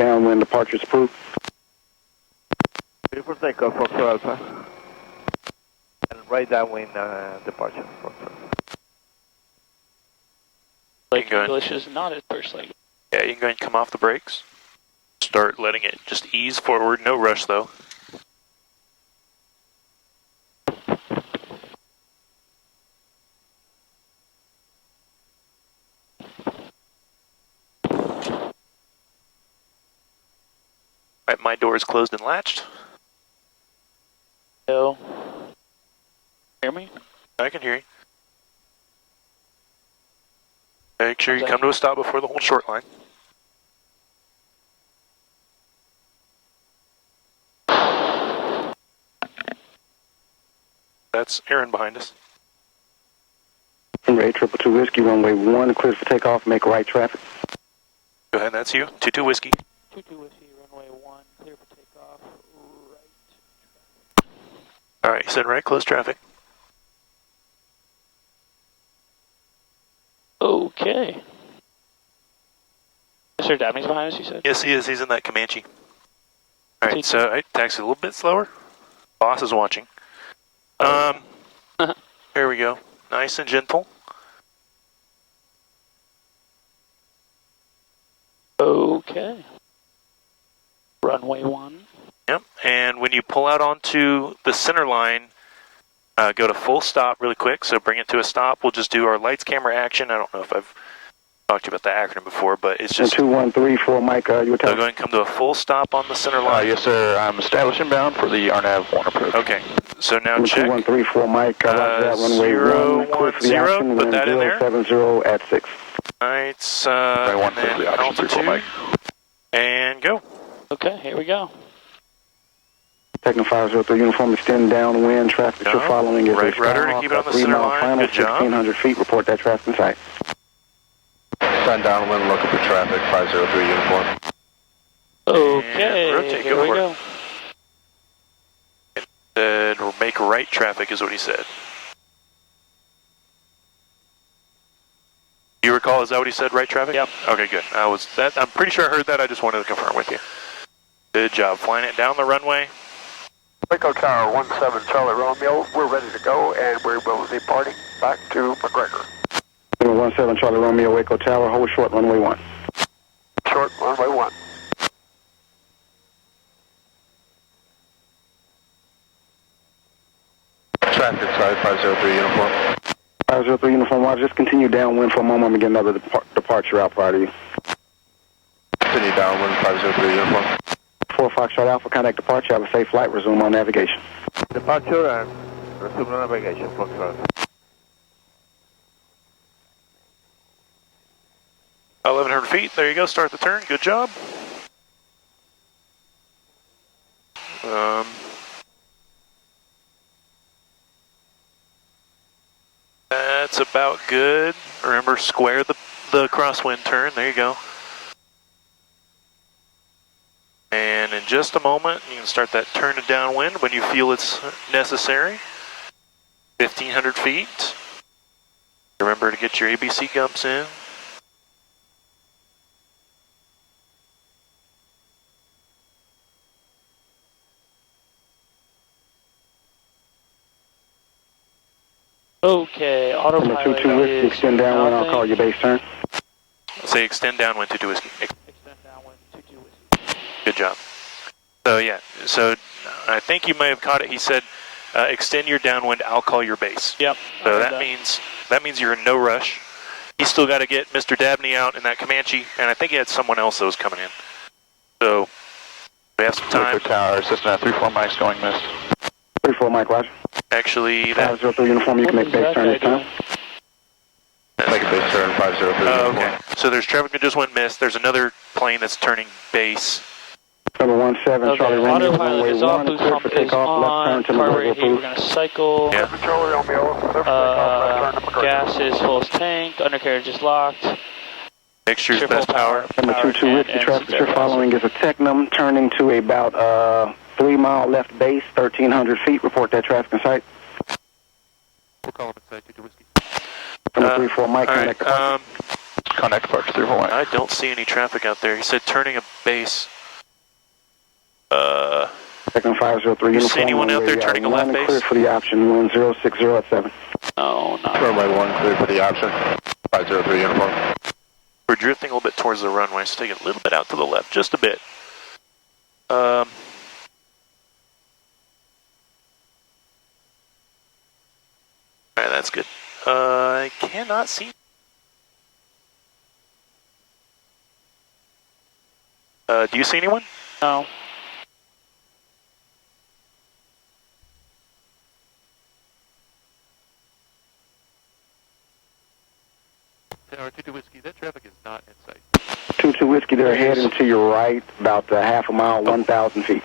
downwind departures approved. Ready for takeoff, Foxtrot Alpha. And right downwind departure, Foxtrot. Like English is not at first leg. Yeah, you can go ahead and come off the brakes. Start letting it just ease forward, no rush though. Alright, my door is closed and latched. Hello. Hear me? I can hear you. Make sure you come to a stop before the whole short line. That's Aaron behind us. Ray 222 Whiskey, runway 1, clear for takeoff, make right traffic. Go ahead, that's you. 22 Whiskey. 22 Whiskey, runway 1, clear for takeoff, right. Alright, you said right, close traffic. Okay. Mr. Dabney's behind us, you said? Yes, he is. He's in that Comanche. Alright, so I taxi a little bit slower. Boss is watching. Here we go. Nice and gentle. Okay. Runway 1. Yep, and when you pull out onto the center line, go to full stop really quick, so bring it to a stop. We'll just do our lights, camera, action. I don't know if I've talked to you about the acronym before, but it's just... 2134, Mike, you were So telling go ahead and come to a full stop on the center line. Yes, sir. I'm establishing bound for the RNAV Warner Approach. Okay, so now check. 2134, Mike, roger that, runway 1, clear for the action, put that in there. 070 at 6. Lights, Runway 1, and clear for then the action, 34, altitude, Mike. and go. Okay, here we go. Techno 503 uniform, extend downwind, traffic that you're following is right a rudder to keep it on the 3 center mile line. final, Good job. 1,600 feet, report that traffic in sight. Stand downwind, looking for traffic, 503 uniform. Okay, And rotate, here go we for go. it. Said, or make right traffic is what he said. You recall, is that what he said, right traffic? Yep. Okay, good. I'm pretty sure I heard that. I just wanted to confirm with you. Good job. Flying it down the runway. Echo Tower 17 Charlie Romeo, we're ready to go and we will be departing back to McGregor. 17 Charlie Romeo, Echo Tower, hold short, runway 1. Short runway 1. Traffic side, 503 uniform. 503 uniform, Roger, just continue downwind for a moment and get another departure out prior to you. Continue downwind, 503 uniform. 4 Foxtrot Alpha, contact departure, have a safe flight, resume on navigation. Departure and resume navigation, Foxtrot. 1,100 feet. There you go. Start the turn. Good job. That's about good. Remember, square the crosswind turn. There you go. And in just a moment, you can start that turn to downwind when you feel it's necessary. 1,500 feet. Remember to get your ABC gumps in. Okay, autopilot 22 Whiskey, is extend downwind, I'll call you base turn. Say extend downwind to 2 Whiskey. Extend downwind, 22 Whiskey. Good job. So yeah, so I think you may have caught it. He said, extend your downwind, I'll call your base. Yep. So that means you're in no rush. He's still got to get Mr. Dabney out in that Comanche, and I think he had someone else that was coming in. So we have some time. Echo Tower, system 34 Mike's going missed. 34 Mike, Roger. Actually, that. 503 uniform, you can make base turn this time. Make a base turn, 503 uniform. Okay. So there's traffic that just went missed. There's another plane that's turning base. Number 17 Charlie Romeo, autopilot runway is off, 1, boost clear pump for is takeoff, left on, turn to car McGregor rate 8, approved. we're going to cycle. Yeah. Charlie Romeo, clear for takeoff, left turn to McGregor. Gas is full tank, undercarriage is locked. Mixture's best power. Number 22 Whiskey, traffic you're following is a Technum, turning to about 3 mile left base, 1,300 feet, report that traffic in sight. We're calling inside 22 Whiskey. Number 34 Mike, All contact right. Connect approach 341. I don't see any traffic out there. He said turning a base. Second 503 You uniform. see anyone out there runway, turning a left base? Clear for the option, wind 060 at 7. No, not. Runway 1 clear for the option. 503 uniform. We're drifting a little bit towards the runway, so take it a little bit out to the left, just a bit. Alright, that's good. I cannot see. Do you see anyone? No. Tower 22 Whiskey, that traffic is not in sight. 22 Whiskey, they're heading to your right, about half a mile, 1,000 feet.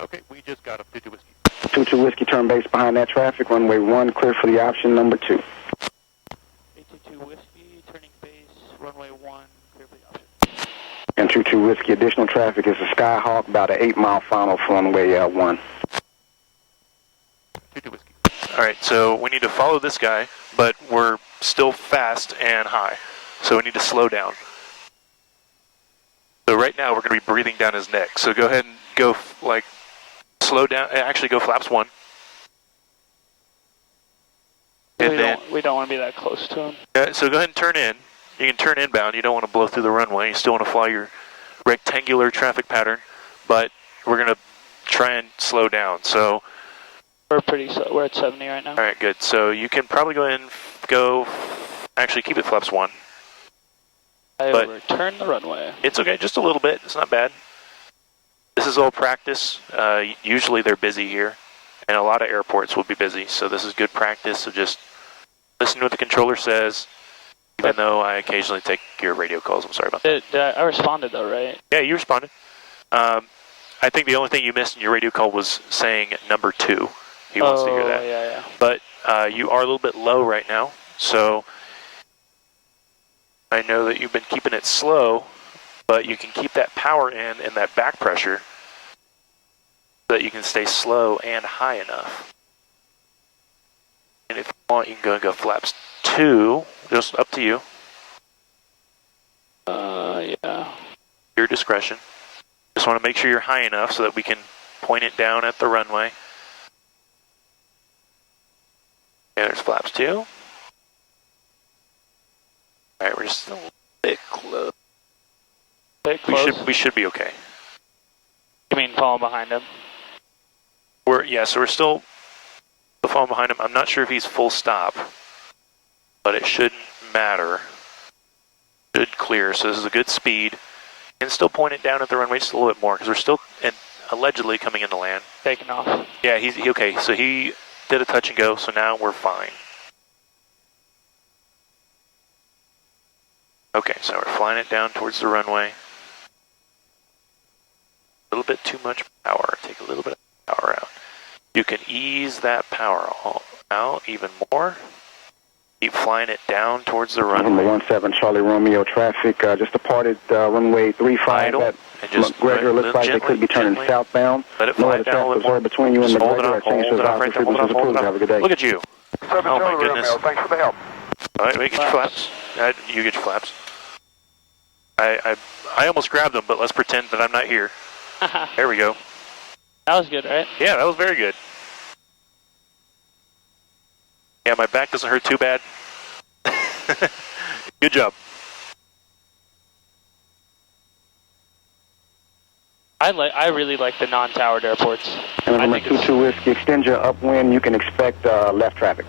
Okay, we just got him, 22 Whiskey. 22 Whiskey, turn base behind that traffic, runway 1 clear for the option, number 2. 82 Whiskey, turning base, runway 1, clear for the option. And 22 Whiskey, additional traffic is a Skyhawk, about an 8-mile final for runway 1. 22 Whiskey. Alright, so we need to follow this guy, but we're still fast and high. So we need to slow down. So right now we're going to be breathing down his neck. So go ahead and go, like, slow down. Actually, go flaps 1. And We don't want to be that close to him. so go ahead and turn in. You can turn inbound. You don't want to blow through the runway. You still want to fly your rectangular traffic pattern, but we're going to try and slow down. So We're pretty slow. We're at 70 right now. all right, good. So you can probably go ahead and actually keep it flaps 1. I but- overturned the runway. It's okay, just a little bit. It's not bad. This is all practice. Usually they're busy here, and a lot of airports will be busy. So this is good practice. So just listen to what the controller says, even though I occasionally take your radio calls. I'm sorry about that. I responded though, right? Yeah, you responded. I think the only thing you missed in your radio call was saying number 2. He wants to hear that. Yeah. But you are a little bit low right now, so I know that you've been keeping it slow, but you can keep that power in and that back pressure so that you can stay slow and high enough. And if you want, you can go flaps 2, just up to you, Yeah. your discretion. Just want to make sure you're high enough so that we can point it down at the runway. Yeah, there's flaps 2. Alright, we're just a little bit close. Bit close. We should be okay. You mean falling behind him? So we're still falling behind him. I'm not sure if he's full stop, but it shouldn't matter. Should clear, so this is a good speed. And still point it down at the runway just a little bit more, because we're still allegedly coming into land. Taking off. Yeah, he's okay. So he did a touch and go, so now we're fine. Okay, so we're flying it down towards the runway. A little bit too much power. Take a little bit of power out. You can ease that power out even more. Keep flying it down towards the Number runway. 17 Charlie Romeo traffic, just departed runway 35 Idle, at and just McGregor. Looks like they could be turning gently. southbound. Let it No fly other down a traffic little more. observed between you and Just hold it McGregor. up, I changed hold those it up right there, hold it frequencies up, hold approved. it Have a up. good day. Look at you. 7 Oh, my Charlie goodness. Romeo, thanks for the help. All right, we get your flaps. You get your flaps. I almost grabbed them, but let's pretend that I'm not here. There we go. That was good, right? Yeah, that was very good. Yeah, my back doesn't hurt too bad. Good job. I really like the non-towered airports. And I number think it's- 22 Whiskey, extend your upwind. You can expect left traffic.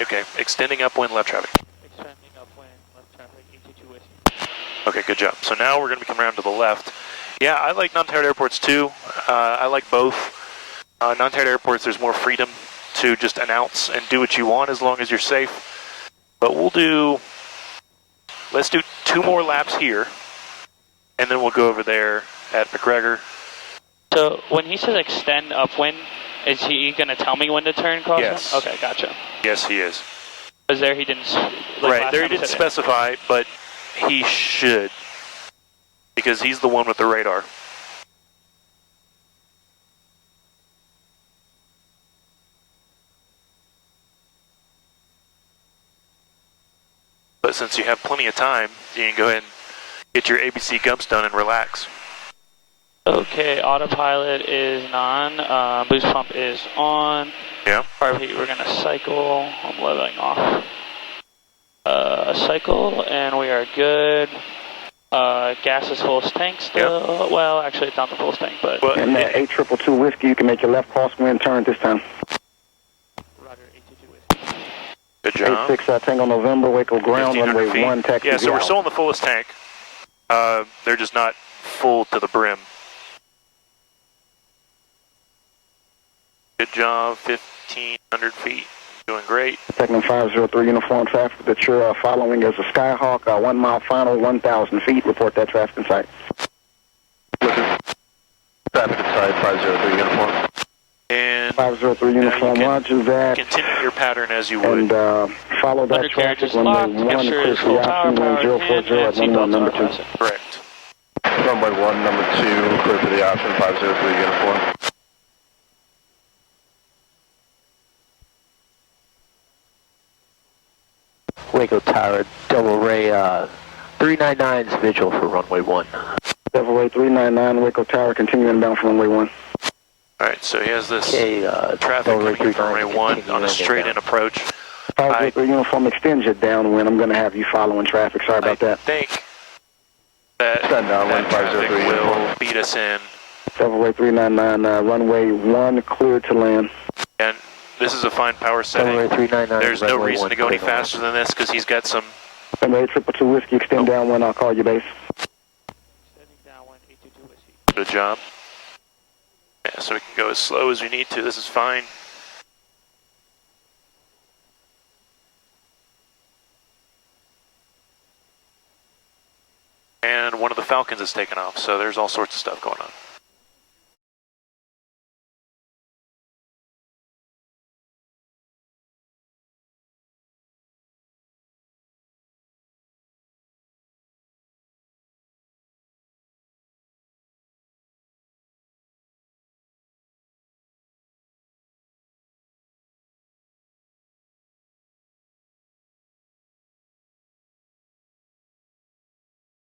Okay, extending upwind left traffic. Extending upwind, left traffic, 82 Whiskey. Okay, good job. So now we're going to be coming around to the left. Yeah, I like non-towered airports too. I like both. Non-towered airports, there's more freedom to just announce and do what you want as long as you're safe. But let's do 2 more laps here, and then we'll go over there at McGregor. So when he says extend upwind, is he going to tell me when to turn caution? Yes. Okay, gotcha. Yes, he is. Because there he didn't... Right, there he didn't specify, but he should, because he's the one with the radar. But but since you have plenty of time, you can go ahead and get your ABC gumps done and relax. Okay, autopilot is on, boost pump is on. Yeah. Carb heat, we're gonna cycle. I'm leveling off. Cycle, and we are good. Gas is fullest tank still. Well, actually, it's not the fullest tank, but. Well, And 8222 Whiskey, you can make your left crosswind turn this time. Roger, 822 Whiskey. good job. 86 Tango November, Waco ground, 1500 runway feet. 1, taxi. Yeah, so we're out. still in the fullest tank. They're just not full to the brim. Good job, 1,500 feet. Doing great. Technum 503 uniform traffic that you're following is a Skyhawk, 1 mile final, 1,000 feet. Report that traffic in sight. Traffic inside 503 uniform. And 503 uniform, can roger that. continue your pattern as you would. And follow that Undercarriage traffic is runway locked. 1, Capture clear is for the full power, option, power in 1040 hand, at and 11 seatbelts number are 2. present. Correct. Runway 1, number 2, clear for the option 503 uniform. Waco Tower, double ray 399's visual for runway 1. Chevrolet 399, Waco Tower, continue inbound from runway 1. All right, so he has this Okay, traffic double ray coming in from runway 399 1 on a continuing straight-in inbound. approach. 503 uniform, extend your downwind. I'm going to have you following traffic. Sorry about I that. think that, Stand downwind, that traffic 503 will uniform. beat us in. Chevrolet 399, runway 1, clear to land. And this is a fine power Double ray setting. 399. There's no runway reason 1, to go any clear to land. faster than this because he's got some. Runway 222 Whiskey, extend downwind. I'll call you base. Extending downwind, 822 Whiskey. Good job. Yeah, so we can go as slow as we need to. This is fine. And one of the Falcons is taken off, so there's all sorts of stuff going on.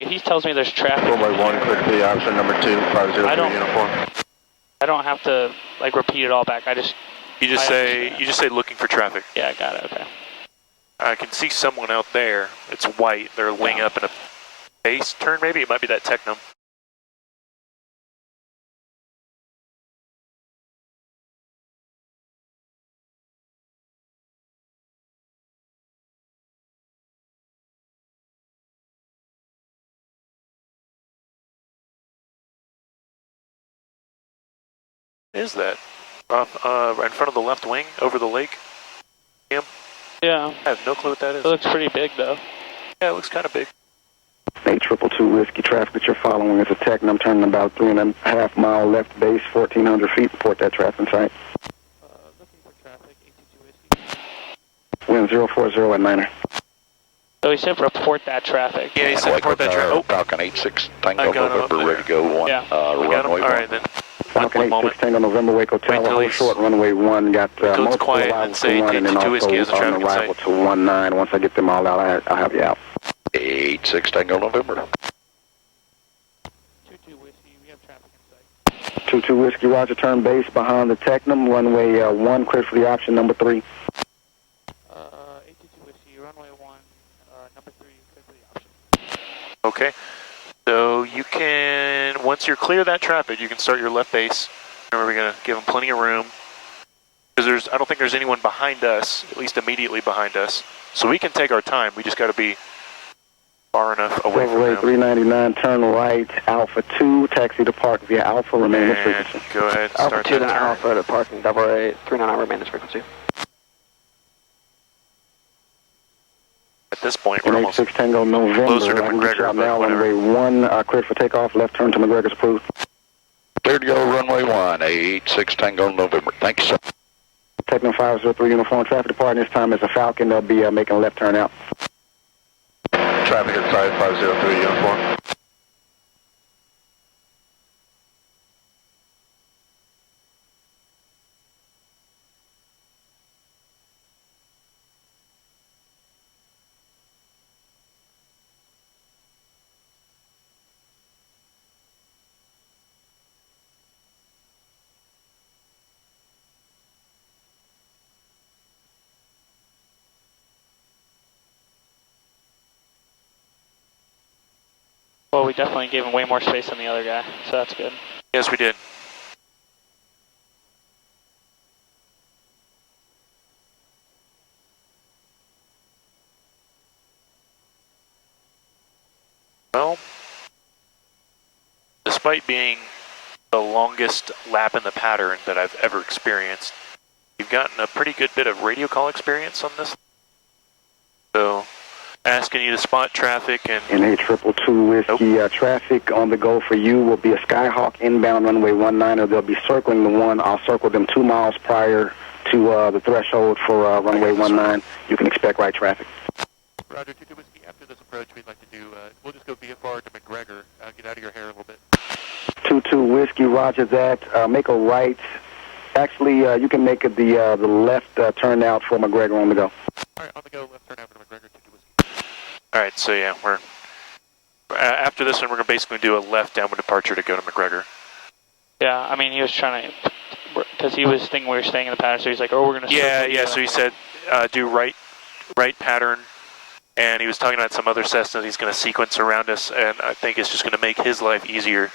He tells me there's traffic. Runway 1, clear for the option number 2, 503 I don't- uniform. I don't have to like repeat it all back. I just You just I say understand. looking for traffic. I got it. Okay. I can see someone out there. It's white. They're wing up in a base turn. Maybe it might be that Technum. Is that off right in front of the left wing over the lake? Yeah. I have no clue what that is. It looks pretty big though. Yeah, it looks kind of big. 8222 Whiskey, traffic that you're following is a Technum, turning about 3.5 mile left base, 1,400 feet. Report that traffic in sight. Looking for traffic, 822 Whiskey. Wind 040 at 9er. So he said report that traffic. Yeah, he said report that traffic. Oh, Falcon 86 I Tango got him up November, ready to go. Yeah. we got him. Runway All right, then. Falcon One moment. 86 Tango November, Waco Tower, till hold he's- short, runway 1, got till it's multiple quiet and arrivals say to 1, and then 82 Whiskey also as a an traffic in arrival to 19. Once I get them all out, I'll have you out. 86 Tango November. 22 Whiskey, we have traffic in sight. 22 Whiskey, roger, turn base behind the Technum, runway 1, clear for the option number 3. 822 Whiskey, runway 1, number 3, clear for the option. Okay. So you can, once you're clear of that traffic, you can start your left base. Remember, we're going to give them plenty of room. Because I don't think there's anyone behind us, at least immediately behind us. So we can take our time. We just got to be far enough away from Chevrolet them. 399, turn right, Alpha 2, taxi to park via Alpha, remain at And frequency. go ahead and Alpha start 2 that to turn. Alpha to parking, double ray 399, remain this frequency. At this point, we're And almost 86 Tango November, closer to I can get you McGregor, out but now, whatever. runway 1, cleared for takeoff, left turn to McGregor's approved. Clear to go, runway 1, 86 Tango November. Thank you, sir. Techno 503 uniform traffic departing this time is a Falcon. They'll be making a left turn out. Traffic inside 503 uniform. Well, we definitely gave him way more space than the other guy, so that's good. Yes, we did. Well, despite being the longest lap in the pattern that I've ever experienced, you've gotten a pretty good bit of radio call experience on this. So, asking you to spot traffic and... NH222 Whiskey, traffic on the go for you will be a Skyhawk inbound runway 19er. They'll be circling the one. I'll circle them 2 miles prior to the threshold for runway 19. You can expect right traffic. Roger, 22 Whiskey, after this approach we'd like to do, we'll just go VFR to McGregor, get out of your hair a little bit. 22 Whiskey, roger that. Make a right. Actually, you can make it the left turnout for McGregor on the go. All right, on the go, left turn out to McGregor, 22 Whiskey. All right, so yeah, we're... after this one, we're going to basically do a left downwind departure to go to McGregor. Yeah, I mean, he was trying to, because he was thinking we were staying in the pattern, so he's like, oh, we're going to... Yeah, so he said do right pattern, and he was talking about some other Cessnas he's going to sequence around us, and I think it's just going to make his life easier,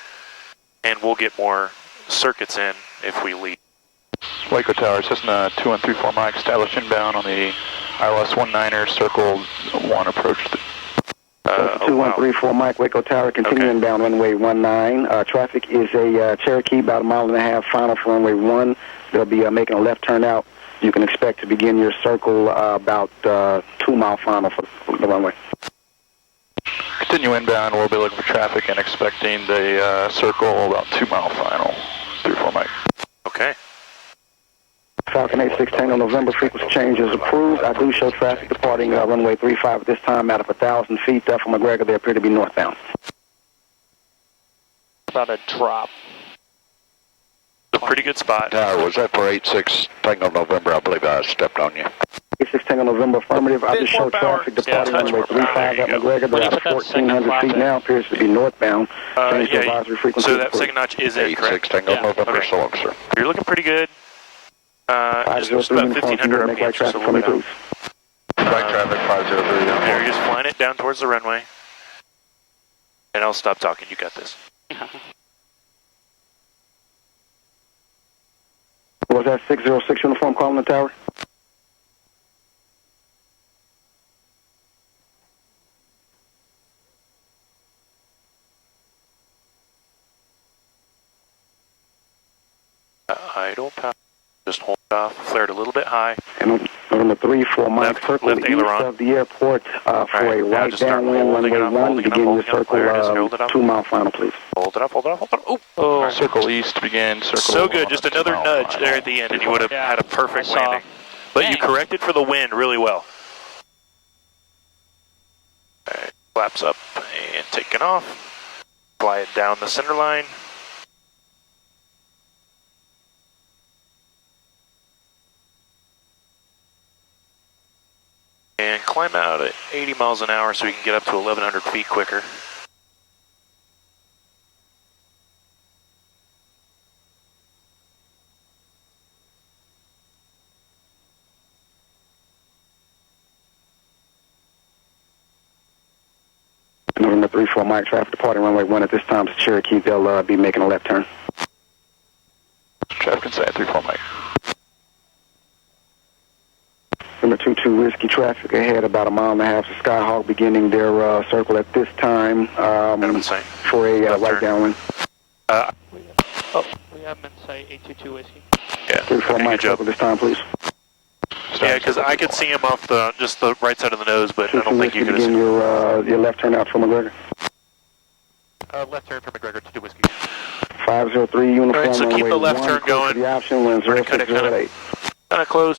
and we'll get more circuits in if we leave. Waco Tower, Cessna 2134 Mike, established inbound on the ILS 19er, circle 1 approach. 2134 Mike, Waco Tower, continue inbound runway 19. Traffic is a Cherokee, about a mile and a half, final for runway 1. They'll be making a left turn out. You can expect to begin your circle about 2 mile final for the runway. Continue inbound, we'll be looking for traffic and expecting the circle about 2 mile final. 34 Mike. Okay. Falcon 86 Tango November, frequency change is approved. I do show traffic departing runway 35 at this time out of 1,000 feet from McGregor. They appear to be northbound. About a drop. A pretty good spot. Tower, was that for 86 Tango November? I believe I stepped on you. 86 Tango November, affirmative. I just show traffic departing runway 35 at McGregor. They're at 1,400 feet now, appears to be northbound. Change to advisory frequency. So that second notch is in, correct? 86 Tango November, so long, sir. You're looking pretty good. Just about 1,500 make right RPM, just a traffic for me, little bit please. Right traffic 503. There, you're just flying it down towards the runway. And I'll stop talking, you got this. Was that 606 uniform calling the tower? Idle power. Just hold off, flared a little bit high. And November 34 Mike, circle left east aileron. of the airport for a right just start downwind holding runway it up, 1. holding it up, Begin your holding it up. There it is, hold it circle up. 2 mile final, please. Hold it up, hold it up, hold it up. Oh, Right, circle east, begin, circle so good, just 1 another 2 nudge mile there at the end and you would have had a perfect I saw. landing. But you Dang. corrected for the wind really well. Alright, flaps up and taking off. Fly it down the center line. And climb out at 80 miles an hour so we can get up to 1,100 feet quicker. November 34 Mike, traffic departing runway 1 at this time. It's Cherokee. They'll be making a left turn. Traffic inside 34 Mike. Number 22 Whiskey, traffic ahead about a mile and a half. So Skyhawk beginning their circle at this time for a right downwind. we have him in sight, 822 Whiskey. Yeah, 34 okay, Mike, good job. circle this time, please. Yeah, because I could see him off just the right side of the nose, but I don't think you could have begin seen. your left turn out for McGregor. Left turn for McGregor, 22 Whiskey. 503 uniform All right, so keep runway the left 1, turn going. The option wind We're gonna cut it 0608. Kind of close